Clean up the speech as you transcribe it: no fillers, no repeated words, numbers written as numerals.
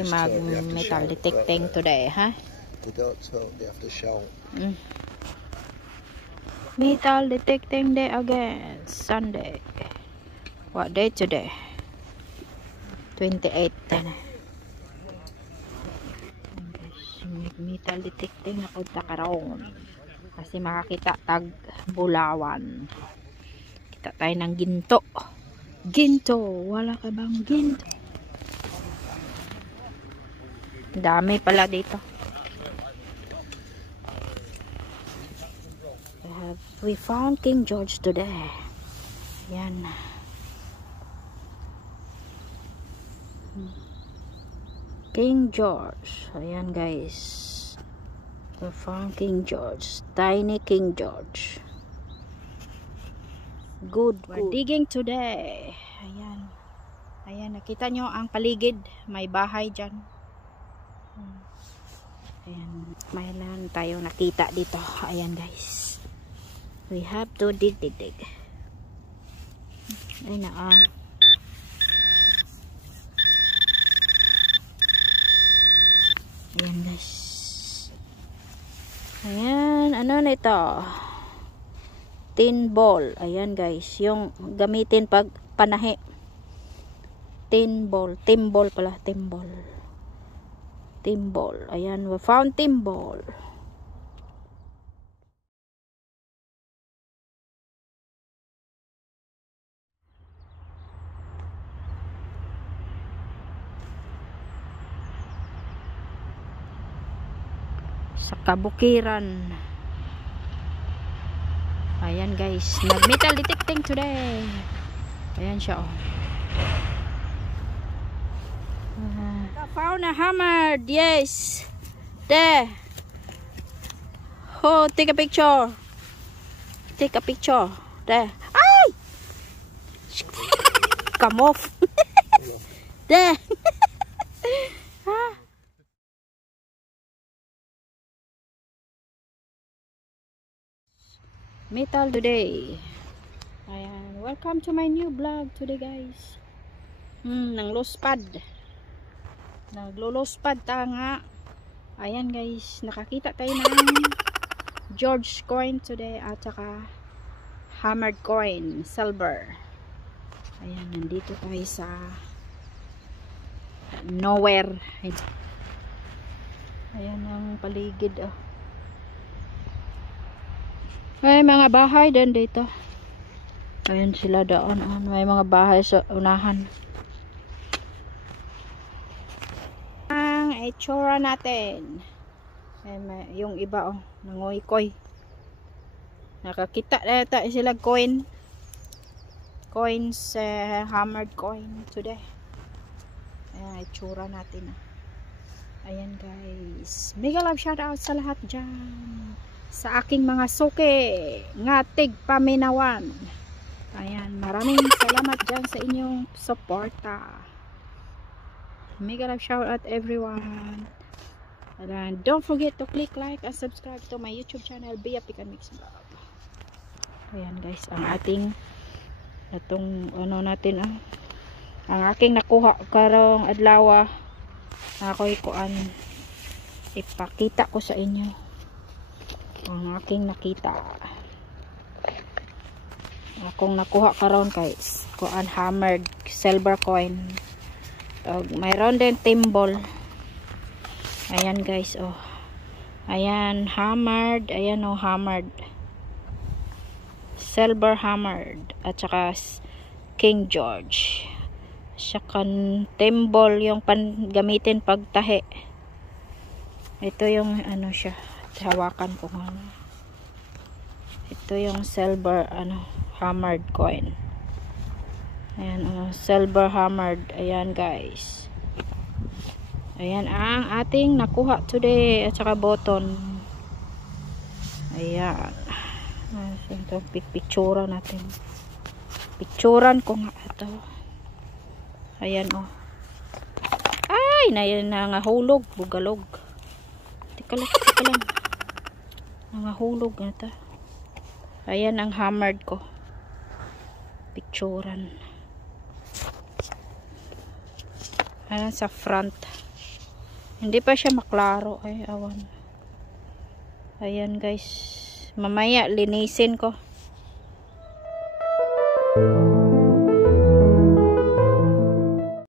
tayo mag metal detecting today, ha? They don't talk, they have to shout. Metal detecting day again, Sunday. What day today? 28. Metal detecting ako takaroon. Kasi makakita tag bulawan. Kita tayo ng ginto. Ginto, wala ka bang ginto? Dami pala dito. We found King George today. Yan. King George. Ayan guys. We found King George. Tiny King George. Good. We're digging today. Ayan. Ayan, nakita nyo ang paligid. May bahay dyan. Ayan. May lang tayong nakita dito. Ayan guys. We have to dig. Ay na Ayan guys. Ayan. Ano na ito? Tin ball. Ayan guys. Yung gamitin pag panahe. Tin ball. Timball pala. Timball. Timball. Ayan. We found timball. Sa kabukiran. Ayan guys, nag-metal detecting today. Ayan siya found a hammer. Yes. There. Oh, take a picture. Take a picture. There. Ay! Come off. There. Metal today. Ayan, welcome to my new vlog today guys. Nang lospad. Naglo-lospad ta nga. Ayan guys, nakakita tayo ng George coin today at saka hammered coin, silver. Ayan, nandito tayo sa nowhere. Ayan ang paligid May mga bahay din dito. Ayan sila doon. May mga bahay sa unahan. Ang itsura natin. Yung iba nangoy-koy. Nakakita na tayo sila coin. Coins, hammered coin today. Ayan itsura natin. Ayan guys. Mega love shoutout sa lahat dyan. Sa aking mga suki nga tig paminawan. Ayan, maraming salamat dyan sa inyong suporta. Mega love shout out everyone. And don't forget to click like and subscribe to my YouTube channel Bea Pick and Mix Vlog. Ayan guys, ang ating atong natin ang aking nakuha karong adlaw ako'y ipakita ko sa inyo ang aking nakita. Akong nakuha karon guys. Hammered silver coin. Mayroon din timball. Ayan guys Ayan hammered. Ayan hammered. Silver hammered. At saka King George. Saka timball yung gamitin pagtahe. Ito yung siya. Hawakan ko nga. Ito yung silver hammered coin. Ayan silver hammered. Ayan guys. Ayan ang ating nakuha today at saka button. Ayan. Ito picturean natin. Picturean ko nga ito. Ayan Ay, nangahulog, bugalog. Tika lang. Nangahulog na ito. Ayan ang hammered ko. Picturean. Ayan sa front. Hindi pa siya maklaro. Ay, awan. Ayan guys. Mamaya linisin ko.